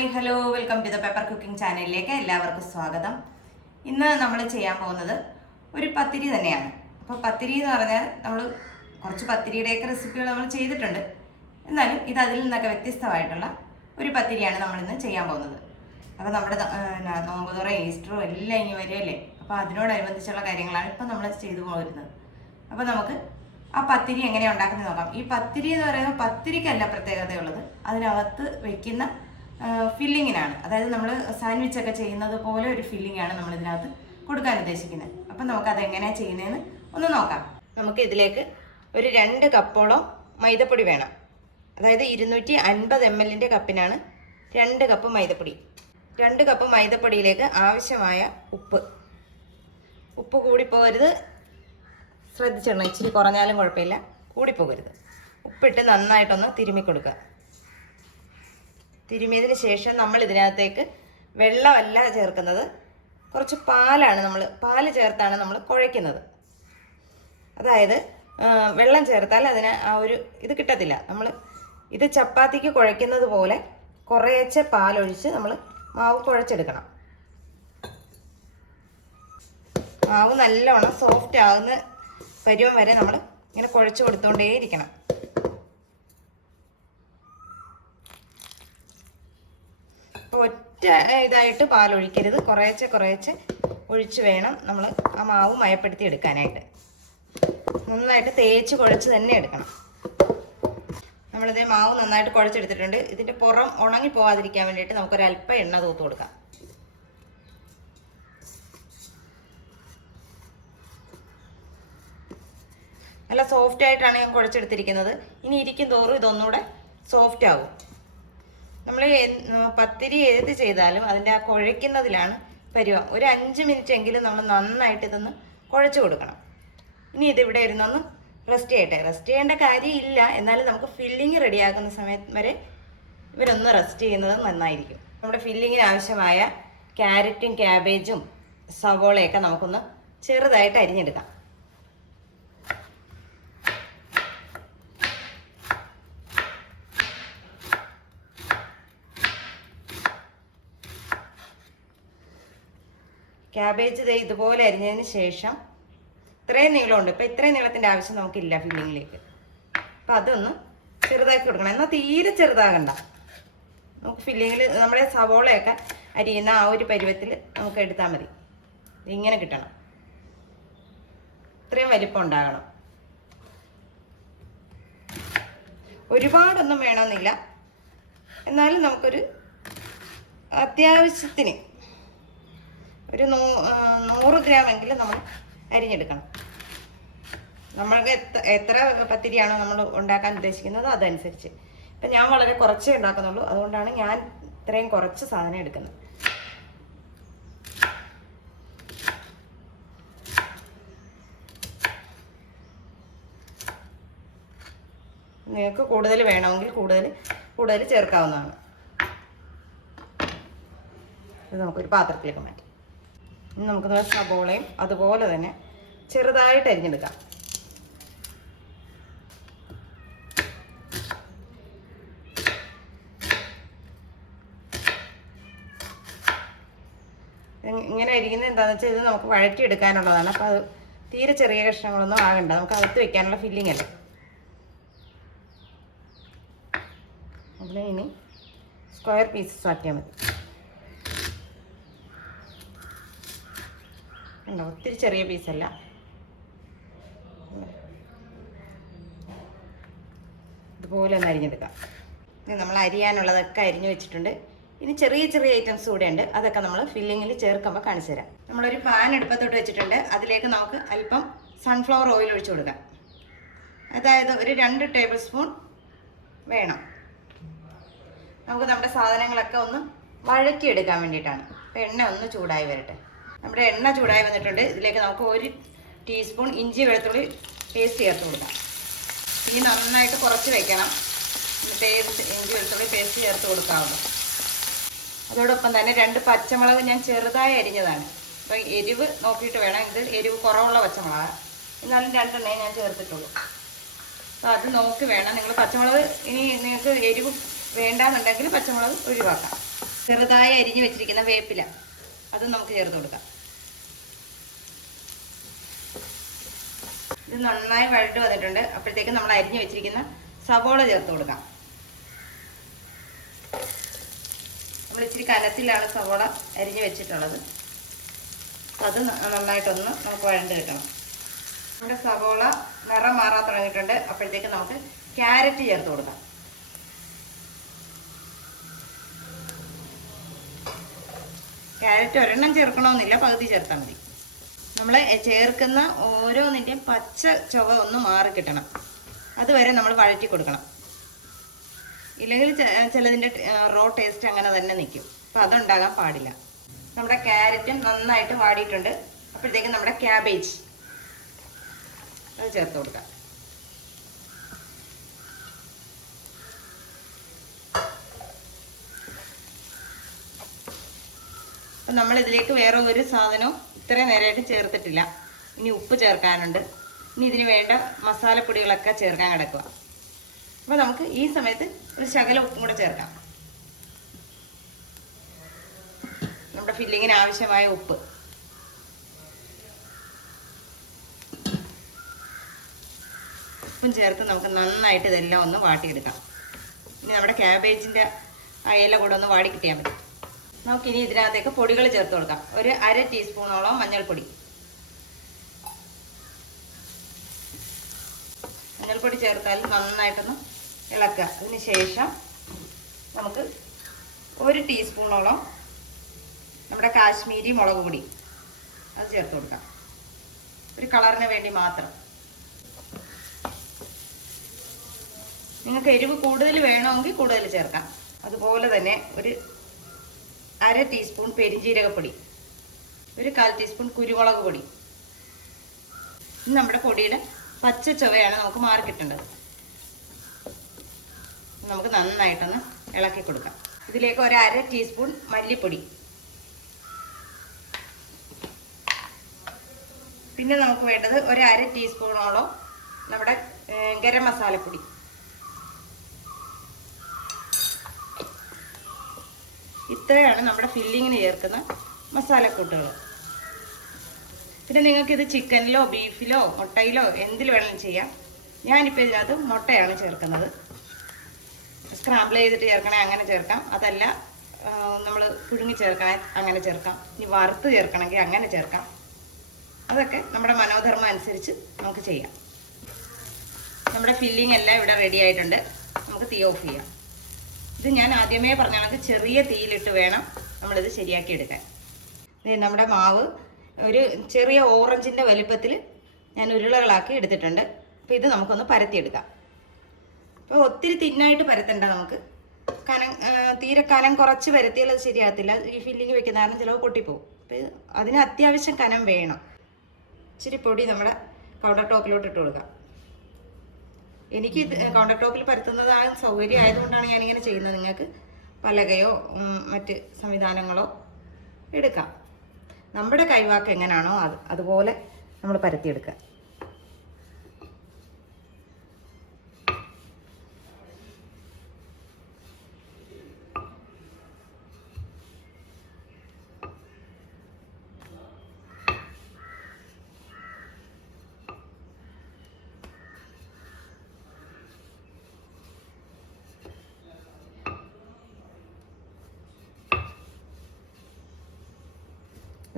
Hi hello welcome to the paper cooking ചാനലിലേക്ക് എല്ലാവർക്കും സ്വാഗതം. ഇന്ന് നമ്മൾ ചെയ്യാൻ പോകുന്നത് ഒരു പത്തിരി തന്നെയാണ്. അപ്പോൾ പത്തിരി എന്ന് പറഞ്ഞാൽ നമ്മൾ കുറച്ച് പത്തിരിയുടെയൊക്കെ റെസിപ്പികൾ നമ്മൾ ചെയ്തിട്ടുണ്ട്. എന്നാലും ഇത് അതിൽ നിന്നൊക്കെ വ്യത്യസ്തമായിട്ടുള്ള ഒരു പത്തിരിയാണ് നമ്മളിന്ന് ചെയ്യാൻ പോകുന്നത്. അപ്പോൾ നമ്മുടെ നോമ്പ് തുറ ഈസ്റ്ററും എല്ലാം ഇനി വരുമല്ലേ, അപ്പോൾ അതിനോടനുബന്ധിച്ചുള്ള കാര്യങ്ങളാണ് ഇപ്പം നമ്മൾ ചെയ്തു പോരുന്നത്. അപ്പോൾ നമുക്ക് ആ പത്തിരി എങ്ങനെയാണ് ഉണ്ടാക്കുന്നത് നോക്കാം. ഈ പത്തിരി എന്ന് പറയുന്നത് പത്തിരിക്കല്ല പ്രത്യേകതയുള്ളത്, അതിനകത്ത് വെക്കുന്ന ഫില്ലിങ്ങിനാണ്. അതായത് നമ്മൾ സാൻഡ്വിച്ചൊക്കെ ചെയ്യുന്നത് പോലെ ഒരു ഫില്ലിങ്ങാണ് നമ്മൾ ഇതിനകത്ത് കൊടുക്കാൻ ഉദ്ദേശിക്കുന്നത്. അപ്പം നമുക്കത് എങ്ങനെയാണ് ചെയ്യുന്നതെന്ന് ഒന്ന് നോക്കാം. നമുക്ക് ഇതിലേക്ക് ഒരു 2 കപ്പോളം മൈദപ്പൊടി വേണം. അതായത് 250 ml കപ്പിനാണ് 2 കപ്പ് മൈദപ്പൊടി. 2 കപ്പ് മൈദപ്പൊടിയിലേക്ക് ആവശ്യമായ ഉപ്പ് കൂടിപ്പോകരുത്, ശ്രദ്ധിച്ചിടണം. ഇച്ചിരി കുറഞ്ഞാലും കുഴപ്പമില്ല, കൂടിപ്പോകരുത്. ഉപ്പിട്ട് നന്നായിട്ടൊന്ന് തിരുമ്മി കൊടുക്കുക. തിരുമിയതിന് ശേഷം നമ്മൾ ഇതിനകത്തേക്ക് വെള്ളമല്ല ചേർക്കുന്നത്, കുറച്ച് പാലാണ്. പാല് ചേർത്താണ് നമ്മൾ കുഴയ്ക്കുന്നത്. അതായത് വെള്ളം ചേർത്താൽ അതിന് ആ ഒരു ഇത് കിട്ടത്തില്ല. നമ്മൾ ഇത് ചപ്പാത്തിക്ക് കുഴയ്ക്കുന്നത് പോലെ കുറേശ്ശെ പാലൊഴിച്ച് നമ്മൾ മാവ് കുഴച്ചെടുക്കണം. മാവ് നല്ലോണം സോഫ്റ്റ് ആകുന്ന പരുവം വരെ നമ്മൾ ഇങ്ങനെ കുഴച്ച് കൊടുത്തുകൊണ്ടേയിരിക്കണം. ഒറ്റ ഇതായിട്ട് പാലൊഴിക്കരുത്, കുറേശ്ശെ ഒഴിച്ച് വേണം നമ്മൾ ആ മാവ് മയപ്പെടുത്തി എടുക്കാനായിട്ട്. നന്നായിട്ട് തേച്ച് കുഴച്ച് തന്നെ എടുക്കണം. നമ്മളിതേ മാവ് നന്നായിട്ട് കുഴച്ചെടുത്തിട്ടുണ്ട്. ഇതിൻ്റെ പുറം ഉണങ്ങി പോകാതിരിക്കാൻ വേണ്ടിയിട്ട് നമുക്കൊരല്പം എണ്ണ തൂത്ത് കൊടുക്കാം. നല്ല സോഫ്റ്റ് ആയിട്ടാണ് ഞാൻ കുഴച്ചെടുത്തിരിക്കുന്നത്. ഇനി ഇരിക്കും തോറും ഇതൊന്നുകൂടെ സോഫ്റ്റ് ആകും. നമ്മൾ പത്തിരി ഏത് ചെയ്താലും അതിൻ്റെ ആ കുഴയ്ക്കുന്നതിലാണ് പരുവം. ഒരു 5 മിനിറ്റ് എങ്കിലും നമ്മൾ നന്നായിട്ട് ഇതൊന്ന് കുഴച്ച് കൊടുക്കണം. ഇനി ഇതിവിടെ ഇരുന്നൊന്ന് റെസ്റ്റ് ചെയ്യട്ടെ. റെസ്റ്റ് ചെയ്യേണ്ട കാര്യമില്ല, എന്നാലും നമുക്ക് ഫില്ലിങ് റെഡിയാക്കുന്ന സമയം വരെ ഇവരൊന്ന് റെസ്റ്റ് ചെയ്യുന്നത് നന്നായിരിക്കും. നമ്മുടെ ഫില്ലിങ്ങിന് ആവശ്യമായ ക്യാരറ്റും ക്യാബേജും സവോളയൊക്കെ നമുക്കൊന്ന് ചെറുതായിട്ട് അരിഞ്ഞെടുക്കാം. ക്യാബേജ് ഇതുപോലെ അരിഞ്ഞതിന് ശേഷം ഇത്രയും നീളമുണ്ട്. ഇപ്പം ഇത്രയും നീളത്തിൻ്റെ ആവശ്യം നമുക്കില്ല ഫില്ലിങ്ങിലേക്ക്. അപ്പം അതൊന്ന് ചെറുതാക്കി കൊടുക്കണം. എന്നാൽ തീരെ ചെറുതാകണ്ട. നമുക്ക് ഫില്ലിങ്ങിൽ നമ്മുടെ സവോളയൊക്കെ അരിയുന്ന ആ ഒരു പരുവത്തിൽ നമുക്ക് എടുത്താൽ മതി. ഇങ്ങനെ കിട്ടണം, ഇത്രയും വലിപ്പം ഉണ്ടാകണം. ഒരുപാടൊന്നും വേണമെന്നില്ല, എന്നാലും നമുക്കൊരു അത്യാവശ്യത്തിന് ഒരു 100 ഗ്രാമെങ്കിലും നമ്മൾ അരിഞ്ഞെടുക്കണം. നമ്മൾക്ക് എത്ര പത്തിരിയാണോ നമ്മൾ ഉണ്ടാക്കാൻ ഉദ്ദേശിക്കുന്നത് അതനുസരിച്ച്. ഇപ്പം ഞാൻ വളരെ കുറച്ചേ ഉണ്ടാക്കുന്നുള്ളൂ, അതുകൊണ്ടാണ് ഞാൻ ഇത്രയും കുറച്ച് സാധനം എടുക്കുന്നത്. നിങ്ങൾക്ക് കൂടുതൽ വേണമെങ്കിൽ കൂടുതൽ ചേർക്കാവുന്നതാണ്. ഇത് നമുക്കൊരു പാത്രത്തിലേക്ക് മാറ്റാം. ഇനി നമുക്ക് സബോളയും അതുപോലെ തന്നെ ചെറുതായിട്ട് അരിഞ്ഞെടുക്കാം. ഇങ്ങനെ അരിക്കുന്നത് എന്താണെന്ന് വെച്ചാൽ ഇത് നമുക്ക് വഴറ്റിയെടുക്കാനുള്ളതാണ്. അപ്പോൾ അത് തീരെ ചെറിയ കഷ്ണങ്ങളൊന്നും ആകണ്ട, നമുക്ക് അകത്ത് വെക്കാനുള്ള ഫില്ലിംഗ് അല്ലേ. അതിൽ ഇനി സ്ക്വയർ പീസസ് ആക്കിയാൽ മതി. ഉണ്ടോ, ഒത്തിരി ചെറിയ പീസല്ല. ഇതുപോലെ ഒന്ന് അരിഞ്ഞെടുക്കാം. നമ്മൾ അരിയാനുള്ളതൊക്കെ അരിഞ്ഞു വെച്ചിട്ടുണ്ട്. ഇനി ചെറിയ ഐറ്റംസ് കൂടെ ഉണ്ട്, അതൊക്കെ നമ്മൾ ഫില്ലിങ്ങിൽ ചേർക്കുമ്പോൾ കാണിച്ചു തരാം. നമ്മളൊരു പാൻ അടുപ്പത്തോട്ട് വെച്ചിട്ടുണ്ട്. അതിലേക്ക് നമുക്ക് അല്പം സൺഫ്ലവർ ഓയിൽ ഒഴിച്ചു കൊടുക്കാം. അതായത് ഒരു 2 ടേബിൾ സ്പൂൺ വേണം. നമുക്ക് നമ്മുടെ സാധനങ്ങളൊക്കെ ഒന്ന് വഴറ്റിയെടുക്കാൻ വേണ്ടിയിട്ടാണ്. അപ്പോൾ എണ്ണ ഒന്ന് ചൂടായി വരട്ടെ. നമ്മുടെ എണ്ണ ചൂടായി വന്നിട്ടുണ്ട്. ഇതിലേക്ക് നമുക്ക് 1 ടീസ്പൂൺ ഇഞ്ചി വെളുത്തുള്ളി പേസ്റ്റ് ചേർത്ത് കൊടുക്കാം. ഈ നന്നായിട്ട് കുറച്ച് വയ്ക്കണം, എന്നിട്ട് ഇഞ്ചി വെളുത്തുള്ളി പേസ്റ്റ് ചേർത്ത് കൊടുക്കാവുള്ളൂ. അതോടൊപ്പം തന്നെ 2 പച്ചമുളക് ഞാൻ ചെറുതായി അരിഞ്ഞതാണ്. അപ്പോൾ എരിവ് നോക്കിയിട്ട് വേണം. ഇത് എരിവ് കുറവുള്ള പച്ചമുളക്, എന്നാലും 2 ഞാൻ ചേർത്തിട്ടുള്ളൂ. അപ്പോൾ അത് നോക്കി വേണം നിങ്ങൾ പച്ചമുളക്. ഇനി നിങ്ങൾക്ക് എരിവ് വേണ്ടാന്നുണ്ടെങ്കിൽ പച്ചമുളക് ഒഴിവാക്കാം. ചെറുതായി അരിഞ്ഞു വെച്ചിരിക്കുന്ന വേപ്പില അത് നമുക്ക് ചേർത്ത് കൊടുക്കാം. ഇത് നന്നായി വഴട്ട് വന്നിട്ടുണ്ട്. അപ്പോഴത്തേക്ക് നമ്മൾ അരിഞ്ഞു വെച്ചിരിക്കുന്ന സവോള ചേർത്ത് കൊടുക്കാം. നമ്മൾ ഇച്ചിരി കനത്തിലാണ് സവോള അരിഞ്ഞു വെച്ചിട്ടുള്ളത്. അത് നന്നായിട്ടൊന്ന് നമുക്ക് വഴണ്ട് കിട്ടണം. നമ്മുടെ സവോള നിറം മാറാൻ തുടങ്ങിയിട്ടുണ്ട്. അപ്പോഴത്തേക്ക് നമുക്ക് ക്യാരറ്റ് ചേർത്ത് കൊടുക്കാം. ക്യാരറ്റ് ഒരെണ്ണം ചേർക്കണമെന്നില്ല, പകുതി ചേർത്താൽ മതി. നമ്മൾ ചേർക്കുന്ന ഓരോന്നിൻ്റെയും പച്ച ചുവ ഒന്ന് മാറി കിട്ടണം. അതുവരെ നമ്മൾ വഴറ്റി കൊടുക്കണം. ഇല്ലെങ്കിൽ ചിലതിൻ്റെ റോ ടേസ്റ്റ് അങ്ങനെ തന്നെ നിൽക്കും. അപ്പോൾ അതുണ്ടാകാൻ പാടില്ല. നമ്മുടെ ക്യാരറ്റും നന്നായിട്ട് വാടിയിട്ടുണ്ട്. അപ്പോഴത്തേക്കും നമ്മുടെ ക്യാബേജ് അത് ചേർത്ത് കൊടുക്കാം. അപ്പം നമ്മളിതിലേക്ക് വേറെ ഒരു സാധനവും ഇത്രയും നേരമായിട്ട് ചേർത്തിട്ടില്ല. ഇനി ഉപ്പ് ചേർക്കാനുണ്ട്. ഇനി ഇതിന് വേണ്ട മസാലപ്പൊടികളൊക്കെ ചേർക്കാൻ കിടക്കുക. അപ്പോൾ നമുക്ക് ഈ സമയത്ത് ഒരു ശകലം ഉപ്പും കൂടെ ചേർക്കാം. നമ്മുടെ ഫില്ലിങ്ങിന് ആവശ്യമായ ഉപ്പ്. ഉപ്പും ചേർത്ത് നമുക്ക് നന്നായിട്ട് ഇതെല്ലാം ഒന്ന് വാട്ടിയെടുക്കാം. ഇനി നമ്മുടെ ക്യാബേജിൻ്റെ ആ ഇല കൂടെ ഒന്ന് വാടി കിട്ടിയാൽ മതി. നമുക്കിനി ഇതിനകത്തേക്ക് പൊടികൾ ചേർത്ത് കൊടുക്കാം. ഒരു 1/2 ടീസ്പൂണോളം മഞ്ഞൾപ്പൊടി. മഞ്ഞൾപ്പൊടി ചേർത്താൽ നന്നായിട്ടൊന്ന് ഇളക്കുക. അതിന് ശേഷം നമുക്ക് 1 ടീസ്പൂണോളം നമ്മുടെ കാശ്മീരി മുളക് പൊടി അത് ചേർത്ത് കൊടുക്കാം. ഒരു കളറിന് വേണ്ടി മാത്രം. നിങ്ങൾക്ക് എരിവ് കൂടുതൽ വേണമെങ്കിൽ കൂടുതൽ ചേർക്കാം. അതുപോലെ തന്നെ ഒരു 1/2 ടീസ്പൂൺ പെരിഞ്ജീരകപ്പൊടി, ഒരു 1/4 ടീസ്പൂൺ കുരുമുളക് പൊടി. ഇത് നമ്മുടെ പൊടിയുടെ പച്ച ചുവയാണ് നമുക്ക് മാറി കിട്ടേണ്ടത്. നമുക്ക് നന്നായിട്ടൊന്ന് ഇളക്കി കൊടുക്കാം. ഇതിലേക്ക് ഒരു 1/2 ടീസ്പൂൺ മല്ലിപ്പൊടി. പിന്നെ നമുക്ക് വേണ്ടത് ഒരു 1/2 ടീസ്പൂണോളം നമ്മുടെ ഗരം മസാലപ്പൊടി. ഇത്രയാണ് നമ്മുടെ ഫില്ലിങ്ങിന് ചേർക്കുന്ന മസാലക്കൂട്ടുകൾ. പിന്നെ നിങ്ങൾക്കിത് ചിക്കനിലോ ബീഫിലോ മുട്ടയിലോ എന്തിൽ വേണമെങ്കിലും ചെയ്യാം. ഞാനിപ്പോൾ ഇതിനകത്ത് മുട്ടയാണ് ചേർക്കുന്നത്. സ്ക്രാമ്പിൾ ചെയ്തിട്ട് ചേർക്കണേ അങ്ങനെ ചേർക്കാം. അതല്ല നമ്മൾ പുഴുങ്ങി ചേർക്കണേ അങ്ങനെ ചേർക്കാം. ഇനി വറുത്ത് ചേർക്കണമെങ്കിൽ അങ്ങനെ ചേർക്കാം. അതൊക്കെ നമ്മുടെ മനോധർമ്മം അനുസരിച്ച് നമുക്ക് ചെയ്യാം. നമ്മുടെ ഫില്ലിംഗ് എല്ലാം ഇവിടെ റെഡി ആയിട്ടുണ്ട്. നമുക്ക് തീ ഓഫ് ചെയ്യാം. ഇത് ഞാൻ ആദ്യമേ പറഞ്ഞ കണക്ക് ചെറിയ തീയിലിട്ട് വേണം നമ്മളിത് ശരിയാക്കി എടുക്കാൻ. നമ്മുടെ മാവ് ഒരു ചെറിയ ഓറഞ്ചിൻ്റെ വലിപ്പത്തിൽ ഞാൻ ഉരുളകളാക്കി എടുത്തിട്ടുണ്ട്. അപ്പോൾ ഇത് നമുക്കൊന്ന് പരത്തിയെടുക്കാം. അപ്പോൾ ഒത്തിരി തിന്നായിട്ട് പരത്തണ്ട. നമുക്ക് തീരെ കനം കുറച്ച് പരത്തിയാൽ അത് ശരിയാകത്തില്ല. ഈ ഫില്ലിങ് വെക്കുന്ന കാരണം ചിലവ് പൊട്ടിപ്പോവും. അപ്പോൾ അതിന് അത്യാവശ്യം കനം വേണം. ഇച്ചിരി പൊടി നമ്മുടെ കൗണ്ടർ ടോപ്പിലോട്ട് ഇട്ട് കൊടുക്കാം. എനിക്ക് കൗണ്ടർ ടോപ്പിൽ പരത്തുന്നതാണ് സൗകര്യം ആയതുകൊണ്ടാണ് ഞാനിങ്ങനെ ചെയ്യുന്നത്. നിങ്ങൾക്ക് പലകയോ മറ്റ് സംവിധാനങ്ങളോ എടുക്കാം. നമ്മുടെ കൈവാക്ക് എങ്ങനെയാണോ അതുപോലെ നമ്മൾ പരത്തിയെടുക്കുക.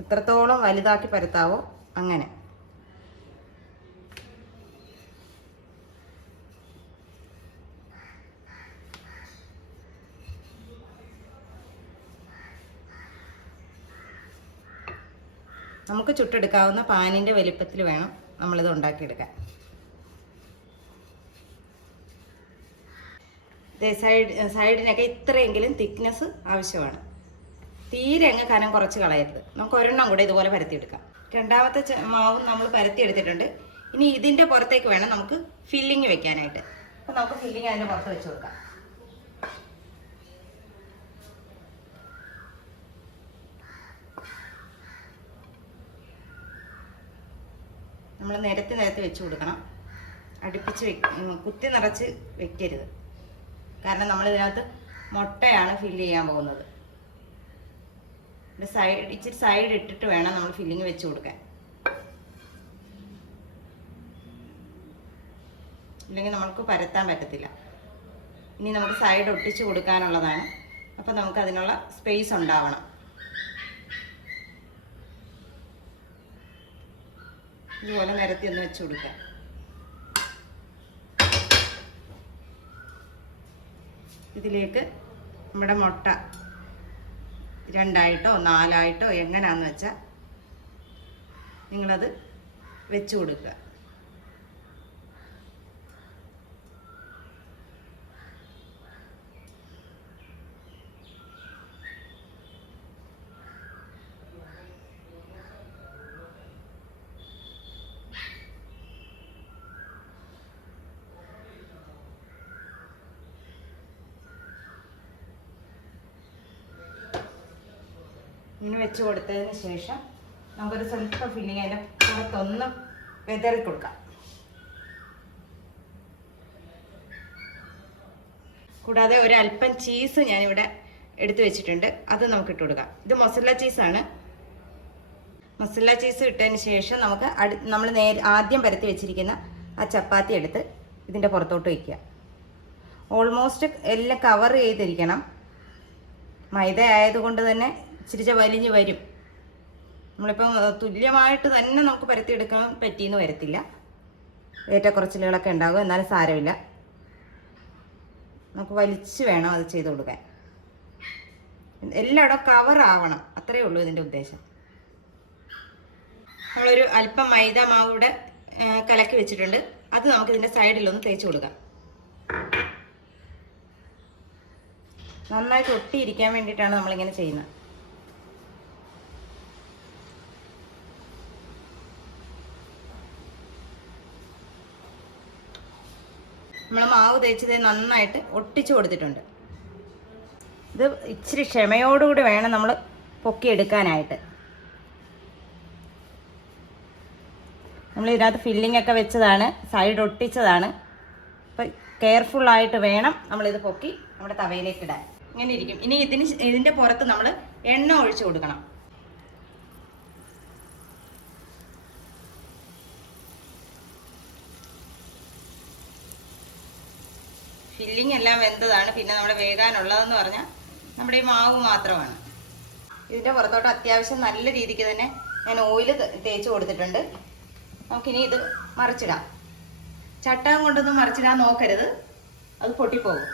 എത്രത്തോളം വലുതാക്കി പരത്താവോ അങ്ങനെ. നമുക്ക് ചുട്ടെടുക്കാവുന്ന പാനിൻ്റെ വലിപ്പത്തിൽ വേണം നമ്മളിത് ഉണ്ടാക്കിയെടുക്കാൻ. സൈഡിനൊക്കെ ഇത്രയെങ്കിലും തിക്നെസ് ആവശ്യമാണ്. തീരെ അങ്ങ് കനം കുറച്ച് കളയരുത്. നമുക്ക് ഒരെണ്ണം കൂടെ ഇതുപോലെ പരത്തിയെടുക്കാം. രണ്ടാമത്തെ മാവും നമ്മൾ പരത്തിയെടുത്തിട്ടുണ്ട്. ഇനി ഇതിൻ്റെ പുറത്തേക്ക് വേണം നമുക്ക് ഫില്ലിങ് വെക്കാനായിട്ട്. അപ്പോൾ നമുക്ക് ഫില്ലിങ് അതിൻ്റെ പുറത്ത് വെച്ച് കൊടുക്കാം. നമ്മൾ നിരത്തി വെച്ച് കൊടുക്കണം. അടുപ്പിച്ച് കുത്തി നിറച്ച് വെക്കരുത്. കാരണം നമ്മളിതിനകത്ത് മുട്ടയാണ് ഫില്ല് ചെയ്യാൻ പോകുന്നത്. ഇച്ചിരി സൈഡ് ഇട്ടിട്ട് വേണം നമ്മൾ ഫില്ലിങ് വെച്ച് കൊടുക്കാൻ. ഇല്ലെങ്കിൽ നമുക്ക് പരത്താൻ പറ്റത്തില്ല. ഇനി നമുക്ക് സൈഡ് ഒട്ടിച്ച് കൊടുക്കാനുള്ളതാണ്. അപ്പം നമുക്ക് അതിനുള്ള സ്പേസ് ഉണ്ടാവണം. ഇതുപോലെ നിരത്തി ഒന്ന് വെച്ച് കൊടുക്കുക. ഇതിലേക്ക് നമ്മുടെ മുട്ട 2ആയിട്ടോ 4ആയിട്ടോ എങ്ങനെയാണെന്ന് വെച്ചാൽ നിങ്ങളത് വെച്ച് കൊടുക്കുക. ഇങ്ങനെ വെച്ച് കൊടുത്തതിന് ശേഷം നമുക്കൊരു സ്വല്പം ഫില്ലിങ് അതിൻ്റെ പുറത്തൊന്ന് വെതറി കൊടുക്കാം. കൂടാതെ ഒരല്പം ചീസ് ഞാനിവിടെ എടുത്തു വെച്ചിട്ടുണ്ട്, അത് നമുക്ക് ഇട്ട് കൊടുക്കാം. ഇത് മൊസല്ല ചീസാണ്. മൊസല്ല ചീസ് ഇട്ടതിന് ശേഷം നമുക്ക് നമ്മൾ ആദ്യം പരത്തി വെച്ചിരിക്കുന്ന ആ ചപ്പാത്തി എടുത്ത് ഇതിൻ്റെ പുറത്തോട്ട് വയ്ക്കുക. ഓൾമോസ്റ്റ് എല്ലാം കവർ ചെയ്തിരിക്കണം. മൈദ ആയതുകൊണ്ട് തന്നെ ഇച്ചിരി വലിഞ്ഞ് വരും. നമ്മളിപ്പം തുല്യമായിട്ട് തന്നെ നമുക്ക് പരത്തിയെടുക്കാൻ പറ്റിയെന്ന് വരത്തില്ല. ഏറ്റക്കുറച്ചിലുകളൊക്കെ ഉണ്ടാകും, എന്നാലും സാരമില്ല. നമുക്ക് വലിച്ച് വേണം അത് ചെയ്ത് കൊടുക്കാൻ. എല്ലായിടവും കവർ ആവണം, അത്രയേ ഉള്ളൂ ഇതിൻ്റെ ഉദ്ദേശം. നമ്മളൊരു അല്പം മൈദ മാവ് കൂടെ കലക്കി വെച്ചിട്ടുണ്ട്. അത് നമുക്ക് ഇതിൻ്റെ സൈഡിലൊന്ന് തേച്ച് കൊടുക്കാം. നന്നായിട്ട് ഒട്ടിയിരിക്കാൻ വേണ്ടിയിട്ടാണ് നമ്മളിങ്ങനെ ചെയ്യുന്നത്. നമ്മൾ മാവ് തേച്ചത് നന്നായിട്ട് ഒട്ടിച്ചു കൊടുത്തിട്ടുണ്ട്. ഇത് ഇച്ചിരി ക്ഷമയോടുകൂടി വേണം നമ്മൾ പൊക്കിയെടുക്കാനായിട്ട്. നമ്മൾ ഇതിനകത്ത് ഫില്ലിംഗ് ഒക്കെ വെച്ചതാണ്, സൈഡ് ഒട്ടിച്ചതാണ്. അപ്പം കെയർഫുള്ളായിട്ട് വേണം നമ്മളിത് പൊക്കി നമ്മുടെ തവയിലേക്ക് ഇടാൻ. ഇങ്ങനെ ഇരിക്കും. ഇനി ഇതിൻ്റെ പുറത്ത് നമ്മൾ എണ്ണ ഒഴിച്ചു കൊടുക്കണം. ഫില്ലിംഗ് എല്ലാം വെന്തതാണ്. പിന്നെ നമ്മുടെ വേകാനുള്ളതെന്ന് പറഞ്ഞാൽ നമ്മുടെ ഈ മാവ് മാത്രമാണ്. ഇതിൻ്റെ പുറത്തോട്ട് അത്യാവശ്യം നല്ല രീതിക്ക് തന്നെ ഞാൻ ഓയിൽ തേച്ച് കൊടുത്തിട്ടുണ്ട്. നമുക്കിനി ഇത് മറിച്ചിടാം. ചട്ടകം കൊണ്ടൊന്നും മറിച്ചിടാൻ നോക്കരുത്, അത് പൊട്ടിപ്പോകും.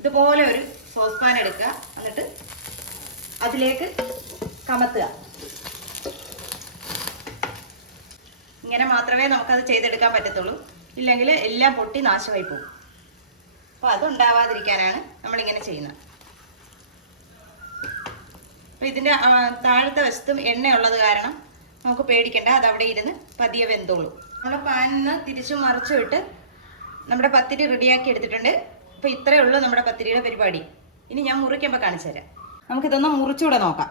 ഇതുപോലെ ഒരു സോസ് പാൻ എടുക്കുക, എന്നിട്ട് അതിലേക്ക് കമത്തുക. ഇങ്ങനെ മാത്രമേ നമുക്കത് ചെയ്തെടുക്കാൻ പറ്റത്തുള്ളൂ, ഇല്ലെങ്കിൽ എല്ലാം പൊട്ടി നാശമായി പോകും. അപ്പോൾ അതുണ്ടാവാതിരിക്കാനാണ് നമ്മളിങ്ങനെ ചെയ്യുന്നത്. അപ്പോൾ ഇതിൻ്റെ താഴത്തെ വശത്തും എണ്ണയുള്ളത് കാരണം നമുക്ക് പേടിക്കേണ്ട, അതവിടെ ഇരുന്ന് പതിയെ വെന്തോളൂ. നമ്മൾ പാനിന്ന് തിരിച്ചു മറിച്ചു വിട്ട് നമ്മുടെ പത്തിരി റെഡിയാക്കി എടുത്തിട്ടുണ്ട്. അപ്പോൾ ഇത്രയേ ഉള്ളൂ നമ്മുടെ പത്തിരിയുടെ പരിപാടി. ഇനി ഞാൻ മുറിക്കുമ്പോൾ കാണിച്ചു തരാം. നമുക്കിതൊന്ന് മുറിച്ചുകൂടെ നോക്കാം.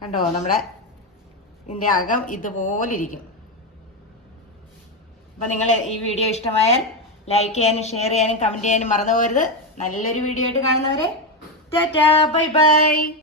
കണ്ടോ, നമ്മുടെ ഇതിൻ്റെ അകം ഇതുപോലെ ഇരിക്കും. അപ്പോൾ നിങ്ങൾ ഈ വീഡിയോ ഇഷ്ടമായാൽ ലൈക്ക് ചെയ്യാനും ഷെയർ ചെയ്യാനും കമൻറ്റ് ചെയ്യാനും മറന്നു പോകരുത്. നല്ലൊരു വീഡിയോ ആയിട്ട് കാണുന്നവരെ ടാറ്റാ, ബൈ ബൈ.